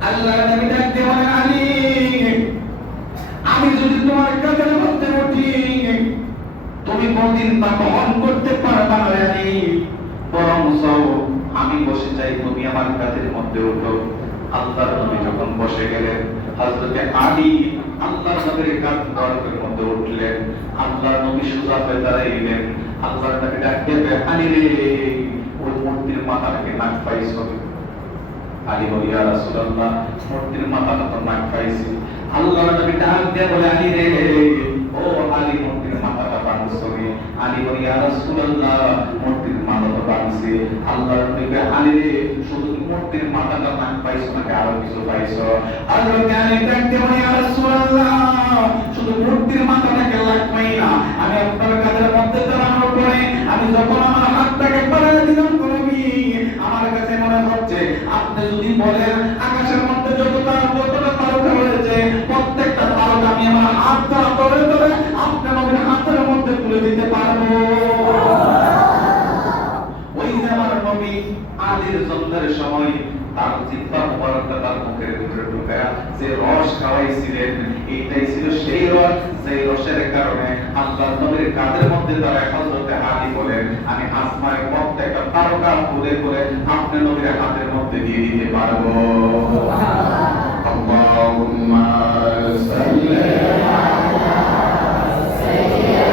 আল্লাহ নবী ডাক দিয়ে বলেন, আলী, আমি যদি তোমার কাঁধের মধ্যে উঠি, তুমি কোনদিন তা বহন করতে পারবা না আলী, বরং আমি বসে যাই, তুমি আমার কাঁধের মধ্যে উঠো। আল্লাহর নবী যখন বসে গেলেন, হযরতে আলী আল্লাহর নবীর কাঁধ মুবারকের মধ্যে উঠলেন। আল্লাহর নবী সোজা হয়ে দাঁড়াইলেন। আল্লাহর নবী ডাক দিয়ে, আলী রে, ওই মূর্তির মাথাটাকে নাক পাইছো? আলী বলে, ইয়া রাসূলুল্লাহ, মূর্তির মাথাটা তো নাক পাইছি। আল্লাহর নবী ডাক দিয়ে বলে, আলী রে, ও আলী, মূর্তির মাথাটা বাঁধছো? আলী বলে, ইয়া রাসূলুল্লাহ, মূর্তির মাথা তো বাঁধছি। আল্লাহর নবী বলে, আলী রে, শুধু মূর্তির মাথাটা নাক পাইছো নাকি আরো কিছু পাইছো? হযরত আলী ডাক দিয়ে বলে, ইয়া রাসূলুল্লাহ, শুধু মূর্তির মাথাটাকে নাক পাই না, আমি আপনার কাঁধের মধ্যে দাঁড়ানোর পরে আমি যখন আমার হাতটাকে বাড়িয়ে দিলাম কবি, আমার কাছে মনে হচ্ছে আপনি যদি বলেন আকাশের মধ্যে যতটা তারকা রয়েছে, প্রত্যেকটা তারকা আমি আমার হাত দ্বারা ধরে ধরে আপনার নবীর হাতের মধ্যে তুলে দিতে পারবো। ওই যে আমার নবী আলীর জন্মের সময় তার জিহ্বা মুবারকটা তার মুখের ভিতরে ঢুকায়া যে রস খাওয়াইছিলেন, এইটাই ছিল সেই রস, যেই রসের কারণে আল্লাহর নবীর কাঁধের মধ্যে তারা হযরতে আলী বলেন, আমি আসমানের প্রত্যেকটা তারকা তুলে করে আপনার নবীর হাতের মধ্যে দিয়ে দিতে পারবো। আল্লাহুম্মা সাল্লি আলা সাইয়্যিদিনা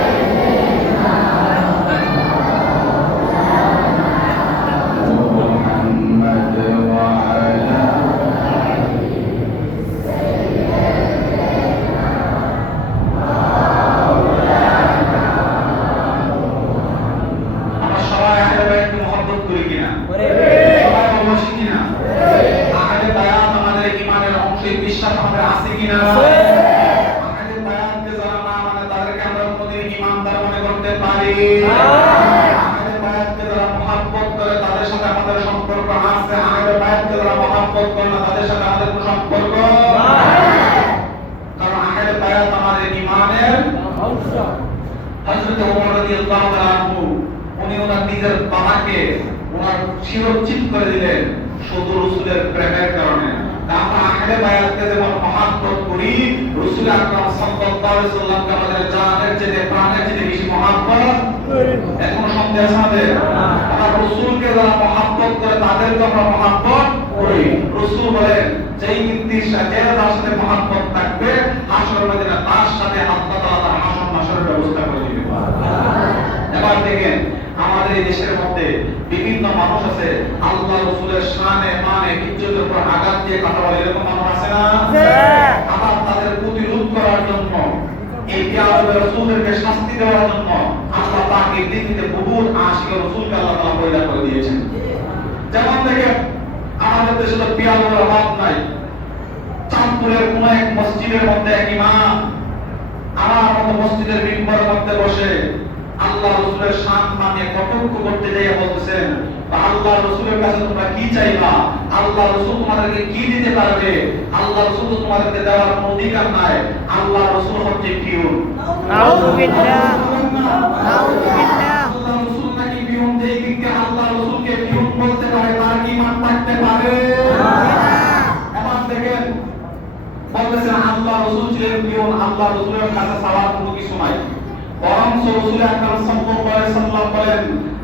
মুহাম্মাদ ওয়া আলা আলি সাইয়্যিদিনা মাওলানা। আমরা সবাই আহলে বাইতকে মহব্বত করি কিনা? সবাই ভালোবাসি কিনা? আহলে বায়াত আমাদের ঈমানের অংশ, বিশ্বাস আমাদের আছে কিনা? আহলে বায়াতকে যারা না মানে তাদেরকে আমরা কোনদিন ঈমানদার মনে করতে পারি? আহলে বায়াতকে যারা মহব্বত করে তাদের সাথে আমাদের সম্পর্ক আছে, আহলে বায়াতকে যারা মহব্বত করে না তাদের সাথে আমাদের কোনো সম্পর্ক নাই। কারণ আহলে বায়াত আমাদের ঈমানের অংশ। হযরত ওমর রাদিয়াল্লাহু তাআলা আনহু, উনি ওনার নিজের বাবাকে ওনার শিরোচ্ছেদ করে দিলেন শুধু রাসূলের প্রেমের কারণে। আমরা আহলে বায়াতকে যেমন মহব্বত করি, রাসূল আকরাম সাল্লাল্লাহু আলাইহি ওয়াসাল্লামকে আমাদের জানের চেয়ে প্রাণের চেয়ে বেশি মহব্বত করি। এখন সন্দেহ আছে আমাদের? আমরা রাসূলকে যারা মহব্বত করে তাদেরকে আমরা মহব্বত করি। রাসূল বলেন, যেই ব্যক্তির সাথে তার সাথে মহব্বত থাকবে, হাসর ময়দানে তার সাথে আল্লাহ তাআলা তার হাসর নাসরের ব্যবস্থা করে দিবেন। এবার দেখেন, আমাদের এই দেশের মধ্যে বিভিন্ন মানুষ আছে, আল্লাহ রাসূলের শানে মানে ইজ্জতের উপর আঘাত দিয়ে কথা বলে, এরকম মানুষ আছে না? আবার তাদের প্রতিরোধ করার জন্য, এই পেয়ারে রাসূলকে শাস্তি দেওয়ার জন্য আল্লাহ পাক এই পৃথিবীতে বহু আশিক রাসূলকে আল্লাহ তাআলা পয়দা করে দিয়েছেন। যেমন দেখেন, আমাদের দেশে তো পেয়ারের অভাব নাই। চাঁদপুরের কোন এক মসজিদের মধ্যে এক ইমাম আমার মতো মসজিদের মিম্বরের মধ্যে বসে আল্লাহ রাসূলের শান মানে কটাক্ষ করতে যাইয়া বলতেছেন, আল্লাহ রাসূলের কাছে তোমরা কি চাইবা? আল্লাহ রাসূল তোমাদেরকে কি দিতে পারবে? আল্লাহ রাসূল তোমাদেরকে দেওয়ার কোনো অধিকার নাই। আল্লাহ রাসূল হচ্ছে পিওর। নাউযুবিল্লাহ, নাউযুবিল্লাহ। আল্লাহ রাসূল নাকি পিওর? যেই ব্যক্তি আল্লাহ রাসূলকে পিওর বলতে পারে তার কি ঈমান থাকতে পারে? এবার দেখেন, বলতেছেন আল্লাহ রাসূল ছিলেন পিওর, আল্লাহ রাসূলের কাছে চাওয়ার কোনো কিছু নাই। বরং রাসূল আকরাম সাল্লাল্লাহু আলাইহি ওয়াসাল্লাম বলেন,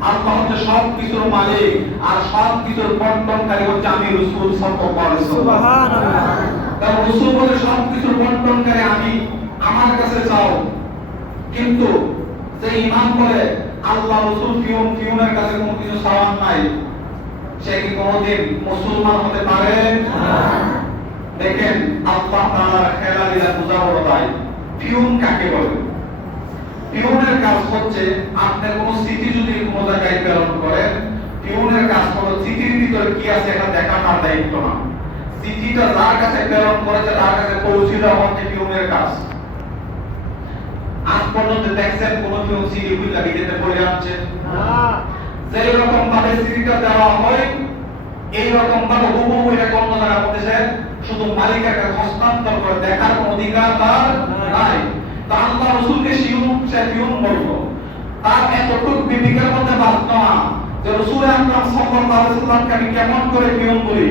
আল্লাহ হচ্ছে সব কিছুর মালিক আর সব কিছুর বন্টনকারী হচ্ছে আমি রাসূল সাল্লাল্লাহু আলাইহি ওয়াসাল্লাম। সুবহানাল্লাহ। তার রাসূল বলে সব কিছুর বন্টনকারী আমি, আমার কাছে চাও। কিন্তু যে ঈমান করে আল্লাহ রাসূল পিওনের কাছে কোনো কিছু চাওয়ার নাই, সে কি কোনোদিন মুসলমান হতে পারে? না। দেখেন, আল্লাহ তাআলার খেলা লীলা বুঝাবো ভাই, পিওন কাকে বলে? পিউনের কাজ হচ্ছে আপনি কোন চিঠি যদি কোন জায়গায় প্রেরণ করেন, পিউনের কাজ হলো চিঠির ভিতরে কি আছে এটা দেখা তার দায়িত্ব না। চিঠিটা যার কাছে প্রেরণ করেছে তার কাছে পৌঁছে দেওয়া হচ্ছে পিউনের কাজ। আজ পর্যন্ত দেখছেন কোন পিউন চিঠি বুঝলা দিতে পড়ে যাচ্ছে না। যেই রকম ভাবে চিঠিটা দেওয়া হয় এই রকম ভাবে হুবহু এটা কোন জায়গা করতেছে, শুধু মালিকের কাছে হস্তান্তর করে দেখার কোনো অধিকার তার নাই। তা আল্লাহ রাসূলকে পিউন বলতো, তার এতটুকু বিবেকের মধ্যে বাদ না যে রাসূল আকরাম সাল্লাল্লাহু আলাইহি ওয়াসাল্লামকে আমি কেমন করে পিউন বলি।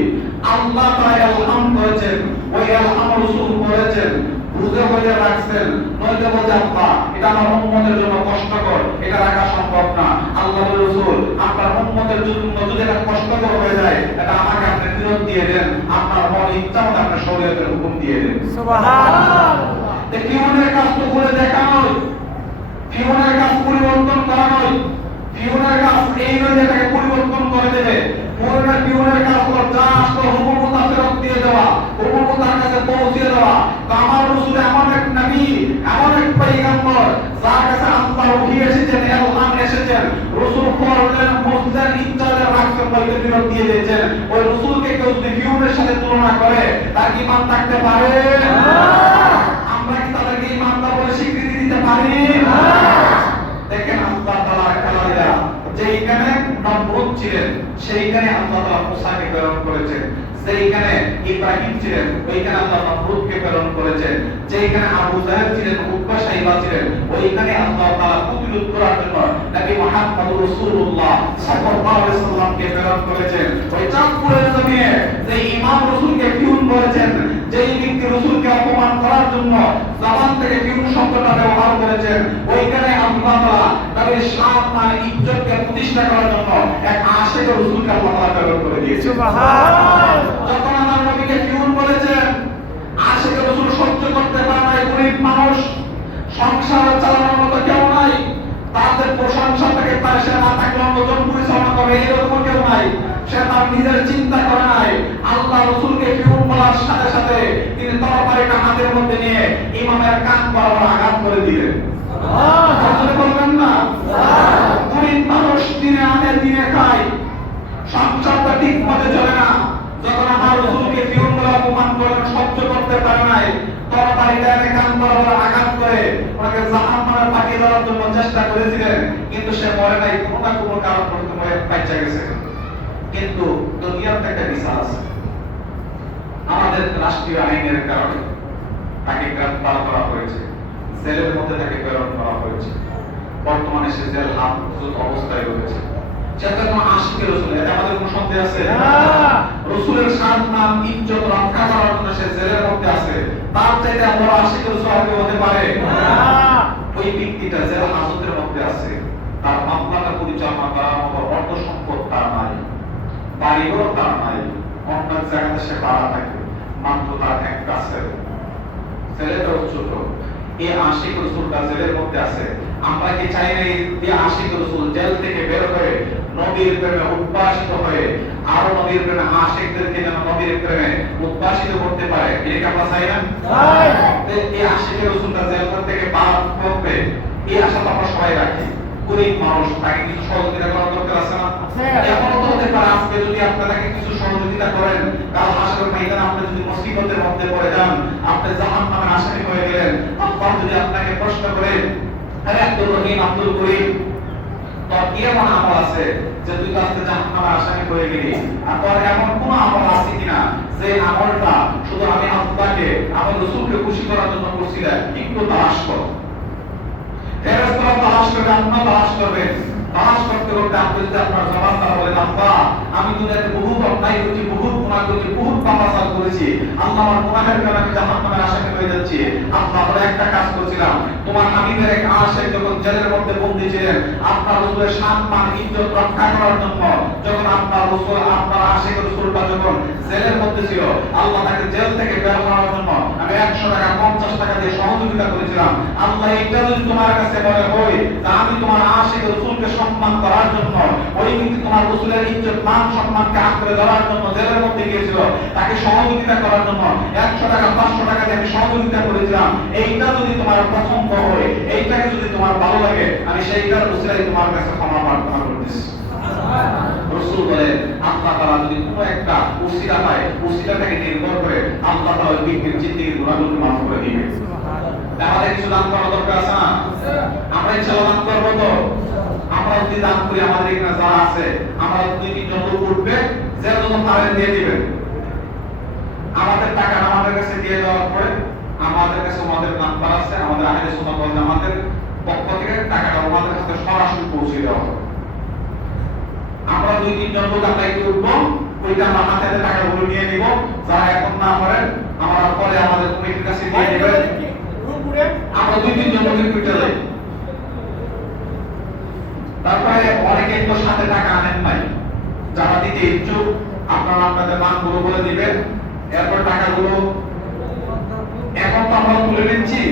আল্লাহ তাআলা ইলহাম করেছেন, ওই ইলহাম রাসূল করেছেন, বুঝে বুঝে রাখছেন, নয়তো বলতে আল্লাহ এটা আমার উম্মতের জন্য কষ্টকর, এটা রাখা সম্ভব না। আল্লাহ রাসূল আপনার উম্মতের জন্য যদি এটা কষ্টকর হয়ে যায় এটা আমাকে আপনি ফেরত দিয়ে দেন, আপনার মন ইচ্ছা মতো আপনি শরীয়তের হুকুম দিয়ে দেন। সুবহানাল্লাহ। তো পিউনের কাজ তো করে দেখা নয়, পিউনের কাজ পরিবর্তন করা নয়, পিউনের কাজ এই নয় যে এটাকে পরিবর্তন করে দেবে। পিউনের কাজ হলো যা আসলো হুকুম তার ফেরত দিয়ে দেওয়া, হুকুম তার কাছে পৌঁছে দেওয়া। তো আমার রাসূল এমন এক নবী, এমন এক পয়গম্বর যার কাছে আল্লাহ ওহী এসেছেন, ইলহাম এসেছেন, রাসূল পড়লেন, বুঝলেন, ইচ্ছালে রাখছেন, বইতে ফেরত দিয়ে দিয়েছেন। ওই রাসূলকে কেউ যদি পিউনের সাথে তুলনা করে তার ঈমান থাকতে পারে না। আমরা কি তাদেরকে ঈমানদার বলে স্বীকৃতি দিতে পারি না? দেখেন আল্লাহ তাআলার খেলাধুলা, যেইখানে নমরুদ ছিলেন সেইখানে আল্লাহ তাআলা মুসাকে প্রেরণ করেছেন, যেইখানে ইব্রাহিম ছিলেন ওইখানে আল্লাহ নমরুদকে প্রেরণ করেছেন, যেইখানে আবু জাহেল ছিলেন, উতবা সাইবা ছিলেন, ওইখানে আল্লাহ তাআলা প্রতিরোধ করার জন্য নবী মুহাম্মদ রাসূলুল্লাহ সাল্লাল্লাহু আলাইহি ওয়াসাল্লামকে প্রেরণ করেছেন। ওই চাঁদপুরের জমিনে যে ইমাম রাসূলকে পিউন বলেছেন, যেই ব্যক্তি রাসূলকে অপমান করার জন্য জবান থেকে পিউন শব্দটা ব্যবহার করেছেন, ওইখানে আল্লাহ তাআলা নবীর সম্মান ইজ্জতকে প্রতিষ্ঠা করার জন্য এক আশিক রাসূলকে আল্লাহ তাআলা প্রেরণ করে দিয়েছেন। সুবহানাল্লাহ। যখন আমার নবীকে পিউন বলেছেন, আশিক রাসূল সহ্য করতে পারে নাই, গরীব মানুষ, সংসার চালানোর মতো কেউ নাই, তাদের প্রশংসা থেকে তার সে না থাকলে অন্যজন পরিচালনা করে এরকম কেউ নাই, সে তার নিজের চিন্তা করে নাই। আল্লাহ রাসূলকে পিউন বলার সাথে সাথে তিনি তরবারিটা হাতের মধ্যে নিয়ে ইমামের কান বরাবর আঘাত করে দিলেন। সুবহানাল্লাহ। বলবেন না? গরীব মানুষ দিনে আনে দিনে খায়, সংসারটা ঠিক মতে চলে না। যখন আমার রাসূলকে পিউন বলে অপমান করেন, সহ্য করতে পারে নাই, তরবারিটা এনে কান বরাবর আঘাত করে ওনাকে জাহান্নামে পাঠিয়ে দেওয়ার জন্য চেষ্টা করেছিলেন, কিন্তু সে মরে নাই, কোনো না কোনো কারণ করতে বাঁচা গেছে। কিন্তু দুনিয়াতে একটা বিচার আছে, আমাদের রাষ্ট্রীয় আইনের কারণে তাকে গ্রেফতার করা হয়েছে, জেলের মধ্যে তাকে প্রেরণ করা হয়েছে। বর্তমানে সে জেল হাজত অবস্থায় রয়েছে। সেটা কোনো আশিকের রাসূল, এটা আমাদের কোনো সন্দেহ আছে না? রাসূলের সম্মান ইজ্জত রক্ষা করার জন্য সে জেলের মধ্যে আছে, তার চাইতে বড় আশিকের রাসূল আর কেউ হতে পারে না। ওই ব্যক্তিটা জেল হাজতের মধ্যে আছে, তার মামলাটা পরিচালনা করার মতো অর্থ সম্পদ তার নাই, বাড়িঘর তার নাই, অন্য জায়গাতে সে ভাড়া থাকে, মাত্র তার এক কাছের ছেলেটাও ছোট। এই আশিক রাসূলটা জেলের মধ্যে আছে। আমরা কি চাই না এই আশিক রাসূল জেল থেকে বের হয়ে নবীর প্রেমে উদ্ভাসিত হয়ে আরো নবীর প্রেমে আশিকদেরকে যেন নবীর প্রেমে উদ্ভাসিত করতে পারে? এটা কি আমরা চাই না? চাই। এই আশিক রাসূলটা জেল থেকে বার করবে, এই আশা তো আমরা সবাই রাখি। গরীব মানুষ, তাকে কিছু সহযোগিতা করার দরকার আছে না? এমন তো হতে পারে আজকে যদি আপনাকে কিছু সহযোগিতা করেন, কাল হাসরের ময়দানে আপনি যদি মুসিবতের মধ্যে পড়ে যান, আপনি জাহান্নামের আসামি হয়ে গেলেন, আল্লাহ যদি আপনাকে প্রশ্ন করে, আরে আব্দুর রহিম, আব্দুল করিম, তোর কি এমন আমল আছে যে তুই আজকে জাহান্নামের আসামি হয়ে গেলি? আর তোর এমন কোন আমল আছে কিনা যে আমলটা শুধু আমি আল্লাহকে, আমার রাসূলকে খুশি করার জন্য করছিলাম? একটু তালাশ করো। ফেরেশতারা তালাশ করবে, আল্লাহ তালাশ করবেন। তালাশ করতে করতে আপনি যদি আপনার জবাব দ্বারা বলেন, আল্লাহ আমি দুনিয়াতে বহুত অন্যায় করেছি, বহুত গুনাহ করেছি, বহুত পাপাচার করেছি, আল্লাহ আমার গুনাহের কারণে আমি জাহান্নামের আসামি হয়ে যাচ্ছি। আল্লাহ বলে একটা কাজ করেছিলাম, তোমার হাবিবের এক আশিক যখন জেলের মধ্যে বন্দী ছিলেন, আপনার রাসূলের সম্মান ইজ্জত রক্ষা করার জন্য, যখন আপনার রাসূল, আপনার আশিক রাসূলটা যখন জেলের মধ্যে ছিল, আল্লাহ তাকে জেল থেকে বের করার জন্য আমি 100 টাকা 50 টাকা দিয়ে সহযোগিতা করেছিলাম। আল্লাহ এটা যদি তোমার কাছে বলে হয় যে আমি তোমার আশিক রাসূলকে সম্মান করার জন্য, ওই কিন্তু তোমার রাসূলের ইজ্জত মান সম্মানকে আঁকড়ে ধরার জন্য জেলের মধ্যে গিয়েছিল, তাকে সহযোগিতা করার জন্য 100 টাকা 500 টাকা দিয়ে আমি সহযোগিতা করেছিলাম। এইটা যদি তোমার পছন্দ হয়, এইটাকে যদি তোমার ভালো লাগে, আমি সেইটার রাসূলের তোমার কাছে ক্ষমা প্রার্থনা করতেছি। রাসূল বলে আল্লাহ তাআলা যদি কোনো একটা উসিলা পায়, উসিলাটাকে নির্ভর করে আল্লাহ তাআলা ওই ব্যক্তির জিন্দেগির গুনাহগুলোকে মাফ করে দিবেন। আমাদের কিছু দান করা দরকার আছে না? আমরা ইনশাআল্লাহ দান করব তো। আমরা যদি দান করি, আমাদের এখানে যারা আছে, আমরা 2-3 জন লোক উঠবে, যে যত পারেন দিয়ে দিবেন। আমাদের টাকা আমাদের কাছে দিয়ে দেওয়ার পরে আমাদের কাছে আমাদের নাম্বার আছে, আমাদের আহলে সুন্নাত ওয়াল জামাতের পক্ষ থেকে টাকাটা আমাদের কাছে সরাসরি পৌঁছে দেওয়া হবে। আমরা 2-3 জন লোক দায়িত্ব উঠবো, ওইটা আমরা হাতে টাকাগুলো নিয়ে নিব। যারা এখন না পারেন আমরা পরে আমাদের কমিটির কাছে দিয়ে দেবেন। আমরা 2-3 জন লোকের পিঠে যাই। তারপরে অনেকে তো সাথে টাকা আনেন নাই, যারা দিতে ইচ্ছুক আপনারা আপনাদের নামগুলো বলে দিবেন, এরপর টাকাগুলো এখন তো আমরা তুলে নিচ্ছি।